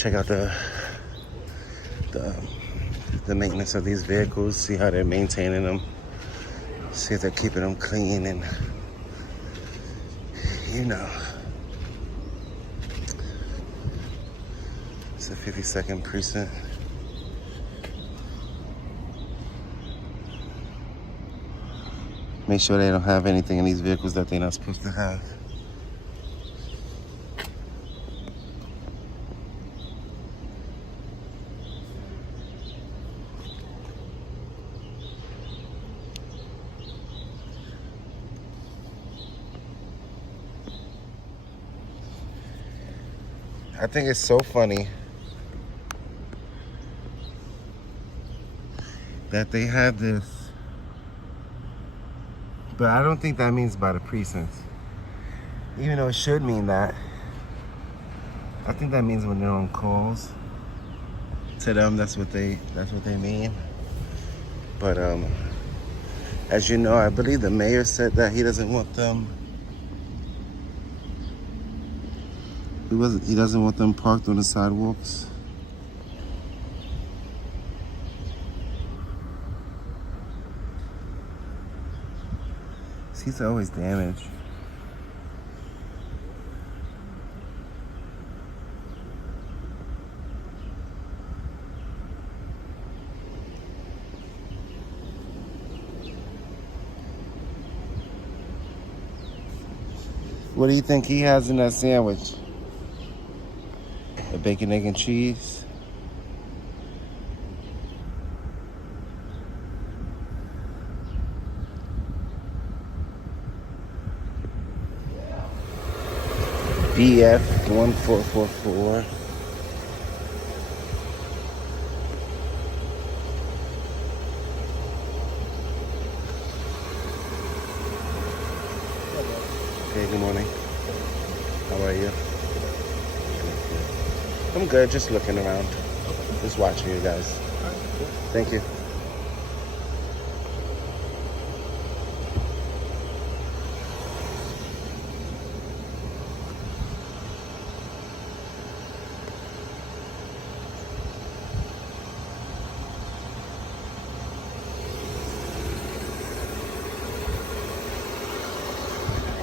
check out the maintenance of these vehicles, see how they're maintaining them, see if they're keeping them clean, and you know, it's the 52nd precinct. Make sure they don't have anything in these vehicles that they're not supposed to have. I think it's so funny that they have this, but I don't think that means by the precincts. Even though it should mean that. I think that means when they're on calls. To them, that's what they mean. But as you know, I believe the mayor said that he doesn't want them. He doesn't want them parked on the sidewalks. Seats are always damaged. What do you think he has in that sandwich? A bacon, egg, and cheese? BF 1444. Hey, good morning. How are you? I'm good, just looking around. Just watching you guys. Thank you.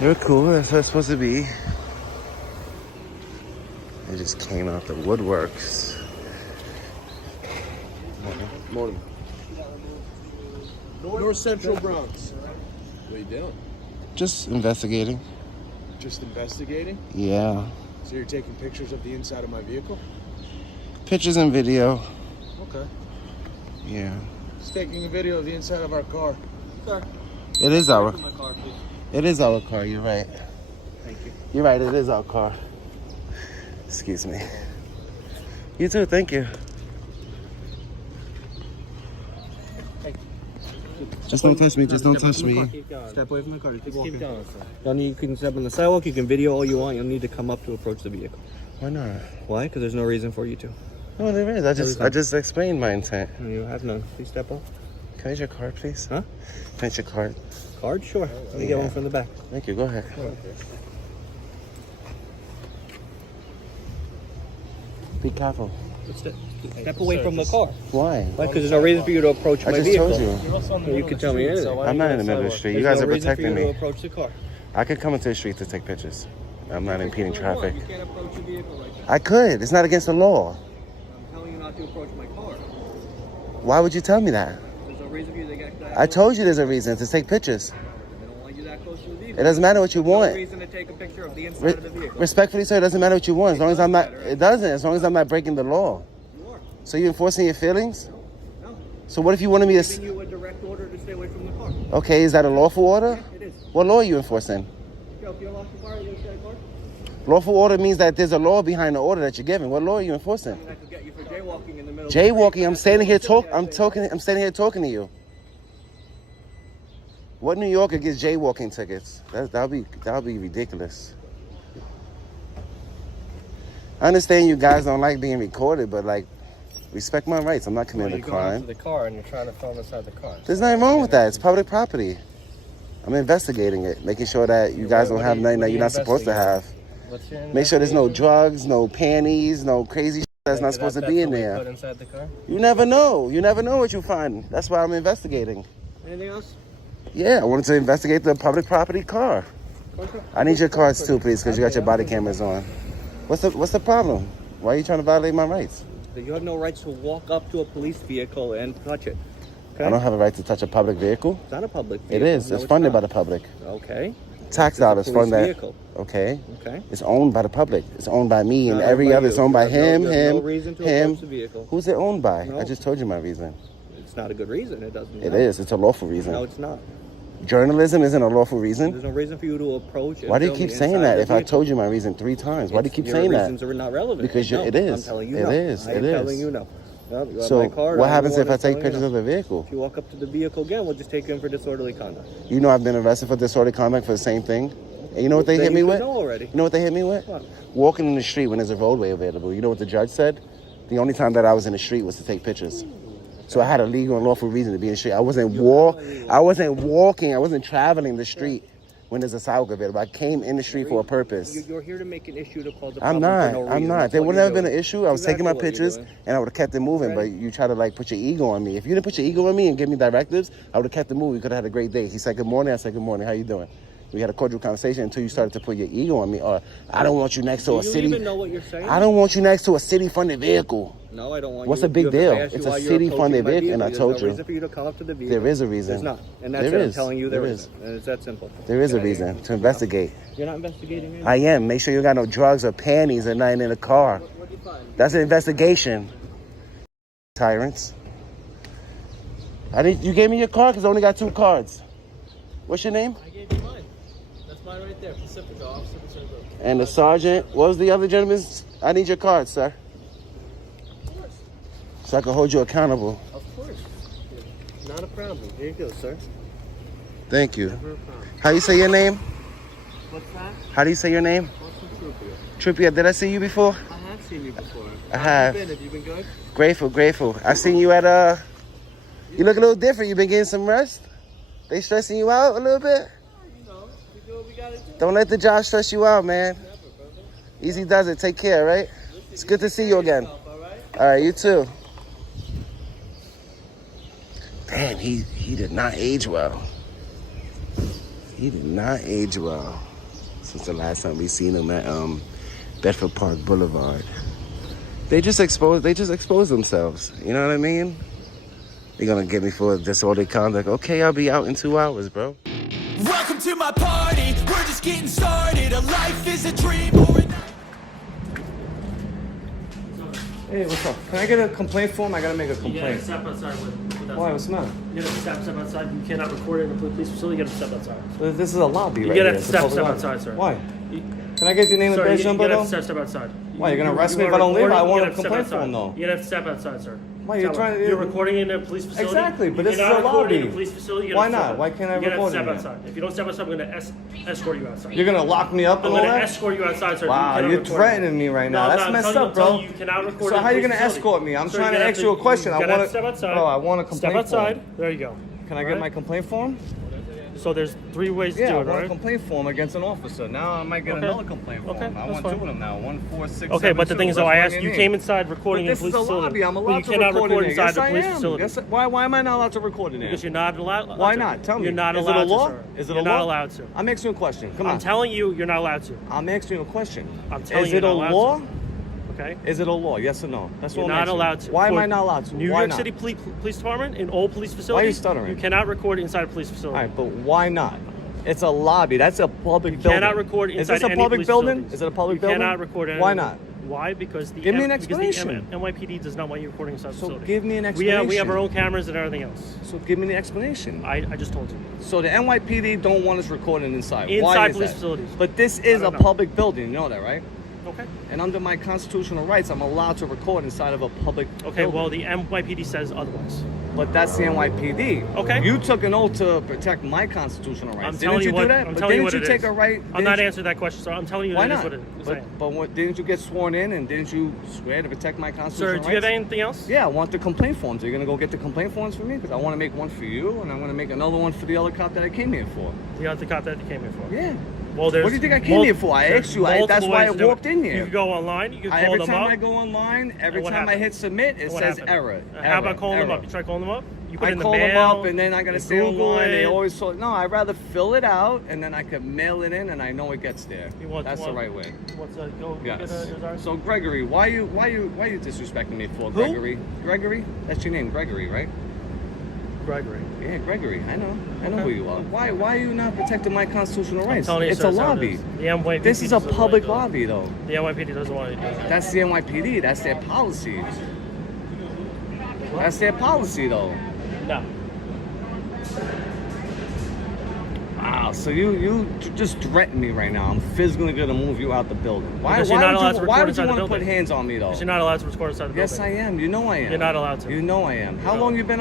They're cool, that's what it's supposed to be. They just came out the woodworks. Morning. North Central Bronx. What are you doing? Just investigating. Just investigating? Yeah. So you're taking pictures of the inside of my vehicle? Pictures and video. Okay. Yeah. Just taking a video of the inside of our car. Okay. It is our. My car, please. It is our car. You're right. Thank you. You're right. It is our car. Excuse me. You too. Thank you. Just don't touch me. Just don't touch me. Step away from the car. Keep walking. You can step on the sidewalk. You can video all you want. You'll need to come up to approach the vehicle. Why not? Why? Because there's no reason for you to. No, there is. I just explained my intent. You have none. Please step up. Can I get your card, please? Huh? Can I get your card? Card? Sure. Let me get one from the back. Thank you. Go ahead. Be careful. Step away from the car. Why? Why? Because there's no reason for you to approach my vehicle. I just told you. You can tell me anything. I'm not in the middle of the street. You guys are protecting me. To approach the car. I could come into the street to take pictures. I'm not impeding traffic. You can't approach a vehicle like that. I could. It's not against the law. I'm telling you not to approach my car. Why would you tell me that? There's no reason for you to get that. I told you there's a reason to take pictures. I don't want you that close to the vehicle. It doesn't matter what you No want. reason to take a picture of the inside of the vehicle. Respectfully, sir, it doesn't matter what you want. As long as I'm not, it doesn't. As long as I'm not breaking the law. You are. So you're enforcing your feelings? No. So what if you wanted me I'm to? giving you a direct order to stay away from the car. Okay, is that a lawful order? It is. What law are you enforcing? Yo, if you unlock the car, are you gonna stay in the car? Lawful order means that there's a law behind the order that you're giving. What law are you enforcing? I mean, I could get you for jaywalking in the middle. Jaywalking. I'm standing here I'm standing here talking to you. What New Yorker gets jaywalking tickets? That'll be ridiculous. I understand you guys don't like being recorded, but like, respect my rights. I'm not committing a crime. The car and you're trying to film inside the car. There's nothing wrong with that. It's public property. I'm investigating it, making sure that you guys don't have nothing that you're not supposed to have. Make sure there's no drugs, no panties, no crazy shit that's not supposed to be in Put there. inside the car. You never know. You never know what you find. That's why I'm investigating. Anything else? Yeah, I wanted to investigate the public property car. Okay. I need your cards too, please, because you got your body cameras on. What's the problem? Why are you trying to violate my rights? You have no right to walk up to a police vehicle and touch it. Okay? I don't have a right to touch a public vehicle. It's not a public It vehicle. is. No, It's funded by not. the public. Okay. Tax dollars It's a police fund that. vehicle. Okay. Okay. It's owned by the public. It's owned by me and Not every owned by other. It's you. owned by You have him, no him, reason to him. approach the vehicle. Who's it owned by? No. I just told you my reason. It's not a good reason. It doesn't. It is. It's a lawful reason. No, it's not. Journalism isn't a lawful reason. There's no reason for you to approach. Why do you keep saying that? If I told you my reason 3 times, why do you keep saying Your that? reasons are not relevant. Because no, it is. I'm telling you It no. is. I It am is. telling you no. Well, you have So my card. what I'm the happens one if I that's take telling you pictures no. of the vehicle? If you walk up to the vehicle again, we'll just take you in for disorderly conduct. You know I've been arrested for disorderly conduct for the same thing. And you know what they Then hit me you should with? know already. You know what they hit me with? What? Walking in the street when there's a roadway available. You know what the judge said? The only time that I was in the street was to take pictures. So I had a legal and lawful reason to be in the street. I wasn't walking. I wasn't traveling the street when there's a sidewalk available. I came in the street for a purpose. You're here to make an issue to cause a I'm problem not. for no I'm reason. not. That's There what would you're never been doing. an issue. I was taking my Exactly what you're pictures doing. and I would have kept it moving. Okay. But you try to like put your ego on me. If you didn't put your ego on me and give me directives, I would have kept it moving. We could have had a great day. He said good morning. I said good morning. How you doing? We had a cordial conversation until you started to put your ego on me. Or I don't want you next to a Do you city. even know what you're saying? I don't want you next to a city-funded vehicle. No, I don't want What's you. the big you have to deal? ask you It's a why you're city-funded approaching my vehicle, and I There's told no you. reason for you to come up to the vehicle. There is a reason. There's not. And that's There it. I'm is. telling you There there is. isn't. And it's that simple. There is a reason to investigate. You're not investigating anything? I am. Make sure you got no drugs or panties or nothing in the car. What'd you find? That's an investigation. Tyrants. You gave me your card because I only got 2 cards. What's your name? I gave you mine. That's mine right there. Pacifica, Officer Pacifica. And the sergeant. What was the other gentleman's? I need your card, sir. Of course. So I can hold you accountable. Of course. Not a problem. Here you go, sir. Thank you. Never a problem. How you say your name? What's that? How do you say your name? Awesome Trippier. Did I see you before? I have seen you before. I have. Have you been good? Grateful. I seen you at You look a little different. You been getting some rest? They stressing you out a little bit? You know, we do what we gotta do. Don't let the job stress you out, man. Never, brother. Easy does it. Take care, right? It's good to see you again. All right? All right, you too. Damn, he did not age well. He did not age well since the last time we seen him at Bedford Park Boulevard. They just expose themselves. You know what I mean? They're gonna get me for disorderly conduct. Okay, I'll be out in 2 hours, bro. Welcome to my party, we're just getting started. A life is a dream or a Hey, what's up? Can I get a complaint form? I gotta make a You gotta complaint. step outside with that. Why? What's the matter? You gotta step outside. You cannot record it in a police facility. You gotta step outside. This is a lobby, You right gotta here. It's a step public lobby. outside, sir. Why? You, Can I get your name and sorry, badge you number, gotta though? step outside. Why, you're gonna You- arrest you me if are I don't leave? recording, I want you a gotta step complaint outside. form, though. You gotta step outside, sir. Why, you're Step trying to- You're recording in a police facility. Exactly, but You this is a cannot record in lobby. a police facility. You Why gotta not? step Why out. can't I You gotta record step in here? outside. If you don't step outside, I'm gonna escort you outside. You're gonna lock me up I'm and all gonna that? escort you outside, sir. Wow, You cannot you're record. threatening me right now. No, That's I'm messed telling up, bro. you, you cannot record So in a how you police gonna facility. escort me? I'm Sir, trying you're to gonna ask you a question. You I gotta wanna... step outside. Bro, I want a complaint Step outside. form. There you go. Can I get Alright. my complaint form? So there's 3 ways to Yeah, do I it, want a right? complaint form against an officer. Now I might get Okay. another complaint form. Okay, I that's want fine. 2 of them now. 14672. Okay, but the thing is, though, I That's asked what you need. came inside recording But in a this police is a facility. lobby. I'm But allowed you to cannot record record in inside here. Yes, the I police am. facility. Yes, why am I not allowed to record in here? Because you're not allowed. Why not? Tell me. You're not Is allowed it a law? to, sir. Is it You're a not law? allowed to. I'm asking you a question. Come on. I'm telling you, you're not allowed to. I'm asking you a question. I'm telling Is you it you're a not law? allowed to. Okay. Is it a law? Yes or no? That's You're what I'm not asking. allowed to. Why am For I not allowed to? New Why York not? City Police Department, in all police facilities. Why are you stuttering? You cannot record inside a police facility. All right, but why not? It's a lobby. That's a public You building. cannot record inside Is this a any public police building? facilities. Is it a public You building? cannot record in Why any- not? Why? Because the Give me an because the explanation. NYPD does not want you recording inside the So facility. give me an We explanation. have our own cameras and everything else. So give me the explanation. I just told you. So the NYPD don't want us recording inside. Why Inside is police that? facilities. But this is a don't know. public building. You know that, right? Okay. And under my constitutional rights, I'm allowed to record inside of a public Okay. building. Well, the NYPD says otherwise. But that's the NYPD. Okay. You took an oath to protect my constitutional rights. I'm Didn't telling you you what. do that? I'm But telling you didn't what you it take is. a right? I'm not didn't you- answering that question, sir. I'm telling you Why that it not? is what it is. But what, didn't you get sworn in and didn't you swear to protect my constitutional Sir, rights? do you have anything else? Yeah, I want the complaint forms. Are you gonna go get the complaint forms for me? Because I want to make one for you, and I'm gonna make another one for the other cop that I came here for. The other cop that you came here for. Yeah. Well, there's What do you think I came here for? I there's asked you. That's multiple why I ways to do walked it. in here. You can go online. You can call Every them time up. I go online, every what time I happened? hit submit, it What says happened? error. How about calling them error. up? You try calling them up. You put I it in the call mail. them up, and then I gotta you stay Google online. They it. always told no. I'd rather fill it out, and then I could mail it in, and I know it gets there. That's the right way. What's go Yes. get yours are? So Gregory, why you disrespecting me for, Gregory? Gregory? That's your name, Gregory, right? Gregory. Yeah, Gregory. I know who you are. Why are you not protecting my constitutional rights? telling you, It's sir, a it's how it lobby. is. The NYPD This is a doesn't public want you to do lobby, though. it. The NYPD doesn't want you to do it. That's the NYPD. That's their policy. That's their policy, though. No. Wow. So you just threaten me right now. I'm physically gonna move you out the building. Why? Because you're not allowed to Why record would you inside the want to put building. hands on me, though? Because you're not allowed to record inside the building. Yes, I am. You know I am. You're not allowed to. You know I am. How long you been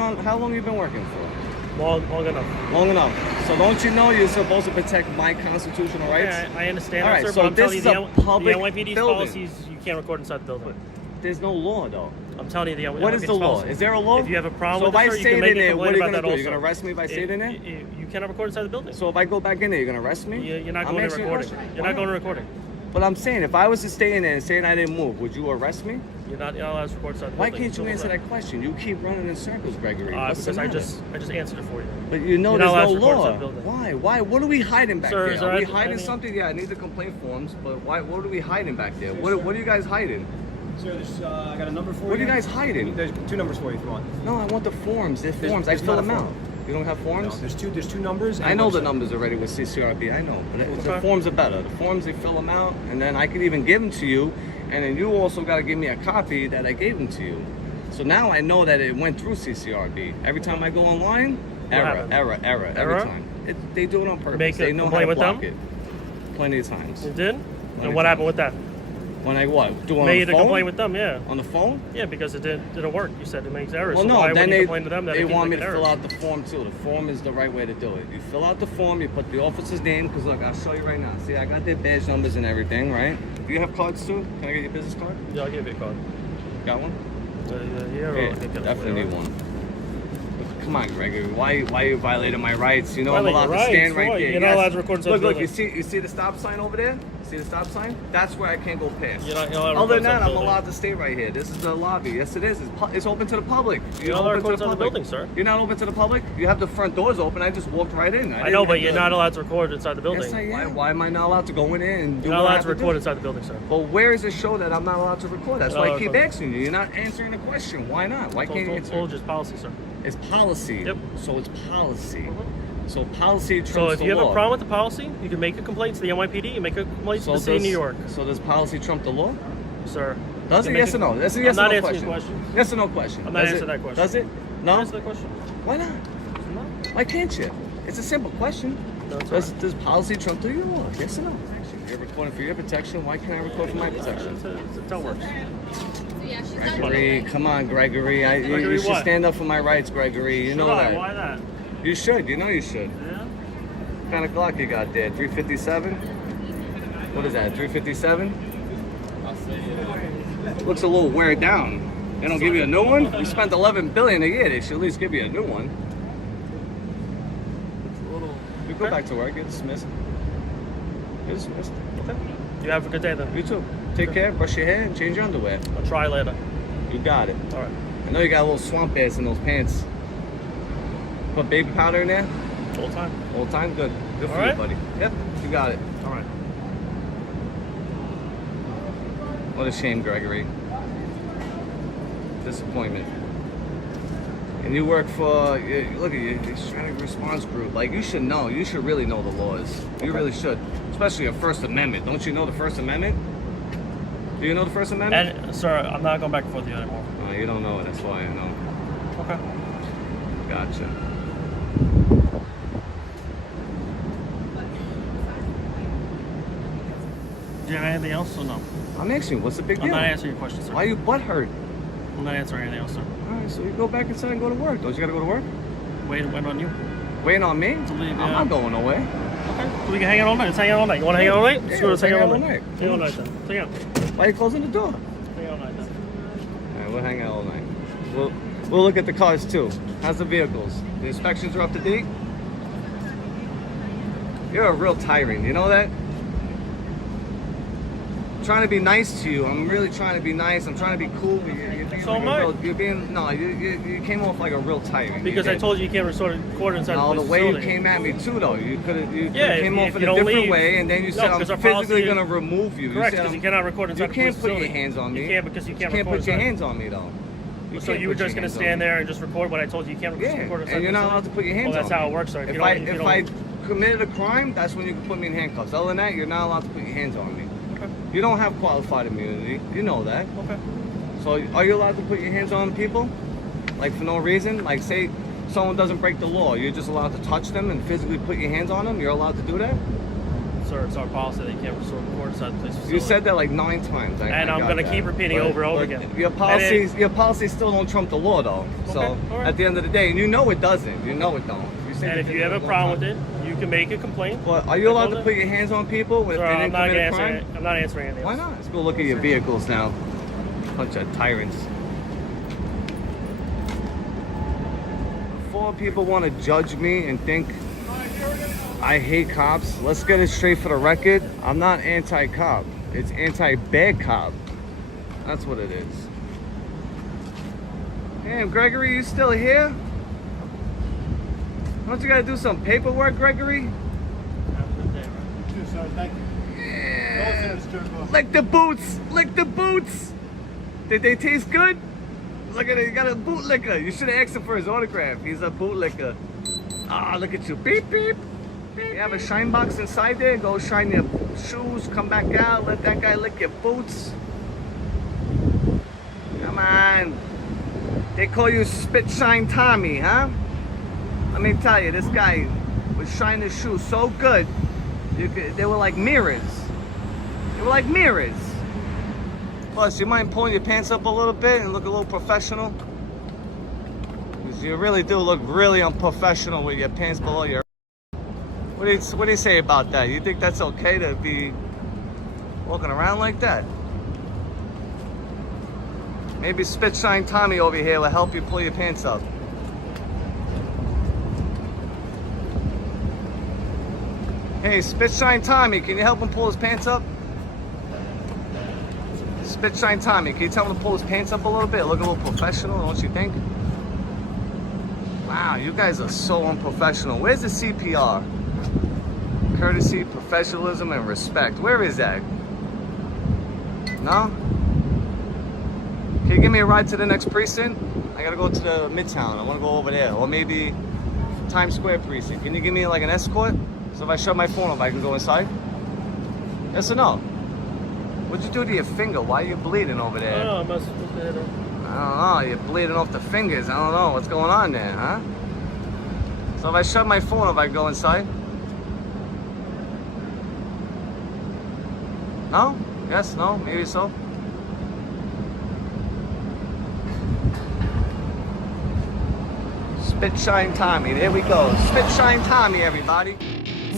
working for? Long enough. Long enough. So don't you know you're supposed to protect my constitutional rights? Yeah, I understand All that, right, sir, so but I'm this telling you, is the a public NYPD's building. policies, you can't record inside the building. There's no law, though. I'm telling you, the NYPD's What is the law? policy. Is there a law? If you have a problem So with if it, I sir, you stayed can make in a there, complaint what are you about gonna that do? also. You're gonna arrest me if I stayed in there? You cannot record inside the building. So if I go back in there, you're gonna arrest me? You're not I'm going to answering your recording. question. You're Why not going to recording. But I'm saying, if I was to stay in there and saying I didn't move, would you arrest me? You're not allowed to record inside the Why building. can't you answer that question? You keep running in circles, Gregory. What's the Because I matter? just answered it for you. But you know You're not there's allowed no to record law. inside the building. Why? Why? What are we hiding back Sir, there? is there Are we any- hiding something? Yeah, I need the complaint forms, but why? What are we hiding back there? What are you guys hiding? Sir, I got a number for you. What are you guys hiding? There's two numbers for you if you want. No, I want the forms. They're forms. I there's fill not a them out. form. You don't have No, forms? there's two numbers. and I know the website. numbers already with CCRB. I know. But the Okay. forms are better. The forms, they fill them out, and then I can even give them to you, and then you also got to give me a copy that I gave them to you. So now I know that it went through CCRB. Every time I go online, error, happened? error, error, every Error? time. They do it on purpose. Make a They know how to complaint with block them? it. Plenty of times. You did? Many And what times. happened with that? When I what? Do it on Made the a phone? complaint with them, yeah. On the phone? Yeah, because it didn't work. You said it makes errors. Well, so no, why then wouldn't they you complain to them that they it keeps want me to making fill errors? out the form too. The form is the right way to do it. You fill out the form, you put the officer's name, because look, I'll show you right now. See, I got their badge numbers and everything, right? Do you have cards too? Can I get your business card? Yeah, I'll give you a card. Got one? Yeah, or Yeah, I can get it definitely for need you. one. Come on, Gregory. Why you violating my rights? You know Violate I'm allowed your to stand rights? right What? there. You're not allowed to record inside Look, the look. building. You see the stop sign over there? See the stop sign? That's where I can't go past. You're not allowed to Other record than that, inside the I'm building. allowed to stay right here. This is the lobby. Yes, it is. It's open to the public. You're not allowed to record inside the building, sir. You're not open to the public? You have the front doors open. I just walked right in. I know, but you're not allowed to record inside the building. Yes, I am. Why am I not allowed to go in there and do You're not what I allowed have to record do? inside the building, sir. Well, where is the show that I'm not allowed to record? That's You're why not I keep allowed to- asking you. You're not answering the question. Why not? Why can't you answer? Told you it's policy, sir. It's policy. Yep. So it's policy. So policy trumps So if the you have law. a problem with the policy, you can make a complaint to the NYPD. You make a complaint to the city of New York, So does policy trump the law? sir. Does You it? can Yes make or a- no? That's a I'm yes or not no answering question. your question. Yes or no question? I'm not Does answering it? that question. Does it? No. Answer that question. Why not? No. Why can't you? It's a simple question. No, it's Does, all right. does policy trump the law? Yes or no? You're recording for your protection. Why can't I record for my protection? That's how it works. Gregory, come on, Gregory. You Gregory, should what? stand up for my rights, Gregory. You know that. Why that? You should. You know you should. Yeah. What kind of clock you got there? 357? What is that? 357? Looks a little wear down. They don't give you a new one? We spent $11 billion a year. They should at least give you a new one. You go back to work. Get dismissed. Get dismissed. Okay. You have a good day then. You too. Take care. Brush your hair and change your underwear. I'll try later. You got it. All right. I know you got a little swamp ass in those pants. Put baby powder in there? All time. All the time? Good. Good for All you, right. buddy. Yep. You got it. All right. What a shame, Gregory. Disappointment. And you work for, look at you, strategic response group. Like, you should know. You should really know the laws. You really should. Especially a First Amendment. Don't you know the First Amendment? Do you know the First Amendment? And sir, I'm not going back and forth with you anymore. You don't know it. That's why I know. Okay. Gotcha. Do you have anything else or no? I'm asking you, what's the big I'm deal? not answering your question, sir. Why are you butthurt? I'm not answering anything else, sir. Alright, so you go back inside and go to work. Don't you gotta go to work? Wait on you. Waiting on me? leave, I'm yeah. not going nowhere. Okay. We can hang out all night. Let's hang out all night. You want to hang out all night? Yeah, Let's go. let's Let's hang out all night. night. Hang out all night then. Hang out. Why are you closing the door? Hang out all night then. Alright, we'll hang out all night. We'll look at the cars too. How's the vehicles? The inspections are up to date? You're a real tyrant, you know that? trying to be nice to you. I'm really trying to be nice. I'm trying to be cool with you. You're being So like am a I. real, you're being, no, you came off like a real tyrant. Because I told you can't record inside No, the the police way you facility. came at me too, though. You could have Yeah, came if off in you a don't different leave- way, and then you No, said I'm because our policy physically is- gonna remove you. Correct, you said because you cannot record inside you the can't police put your facility. hands on me. You can't because you can't put record your inside. hands on me, though. So can't you were put your just gonna hands on stand me. there and just record what I told you you can't record Yeah, inside and you're not the allowed to put your hands Well, on that's me. how it works, sir. If I committed a crime, that's when you can put me in handcuffs. Other than that, you're not allowed to put your hands on me. Okay. You don't have qualified immunity. You know that. Okay. So are you allowed to put your hands on people? Like for no reason? Like say someone doesn't break the law, you're just allowed to touch them and physically put your hands on them? You're allowed to do that? Sir, it's our policy that you can't record inside the police facility. You said that like 9 times. And I'm gonna keep repeating over and over again. Your policies still don't trump the law though. So Okay, all right. at the end of the day, and you know it doesn't. You know it don't. And if you have a problem with it, you can make a complaint. But are you allowed to put your hands on people if Sir, they I'm didn't not commit a answering. crime? I'm not answering anything. Why else. not? Let's go look at your vehicles now. Bunch of tyrants. Before people want to judge me and think I hate cops, let's get it straight for the record. I'm not anti-cop. It's anti-bad cop. That's what it is. Damn, Gregory, you still here? Don't you gotta do some paperwork, Gregory? Yeah. Lick the boots! Lick the boots! Did they taste good? Look at it, you got a bootlicker. You should have asked him for his autograph. He's a bootlicker. Ah, look at you. Beep, beep. You have a shine box inside there. Go shine your shoes, come back out, let that guy lick your boots. Come on. They call you Spit Shine Tommy, huh? Let me tell you, this guy was shining his shoes so good, they were like mirrors. They were like mirrors. Plus, you mind pulling your pants up a little bit and look a little professional? Because you really do look really unprofessional with your pants below your... What do you say about that? You think that's okay to be walking around like that? Maybe Spit Shine Tommy over here will help you pull your pants up. Hey, Spit Shine Tommy, can you help him pull his pants up? Spit Shine Tommy, can you tell him to pull his pants up a little bit? Look a little professional, don't you think? Wow, you guys are so unprofessional. Where's the CPR? Courtesy, professionalism, and respect. Where is that? No? Can you give me a ride to the next precinct? I gotta go to the Midtown. I wanna go over there. Or maybe Times Square precinct. Can you give me like an escort? So if I shut my phone off, I can go inside? Yes or no? What'd you do to your finger? Why are you bleeding over there? I don't know. I must have put that on. I don't know. You're bleeding off the fingers. I don't know. What's going on there, huh? So if I shut my phone off, I can go inside? No? Yes? No? Maybe so? Spit Shine Tommy. There we go. Spit Shine Tommy, everybody.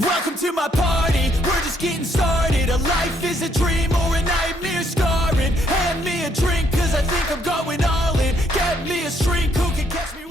Welcome to my party, we're just getting started. A life is a dream or a nightmare scarring. Hand me a drink, cause I think I'm going all in. Get me a shrink who can catch me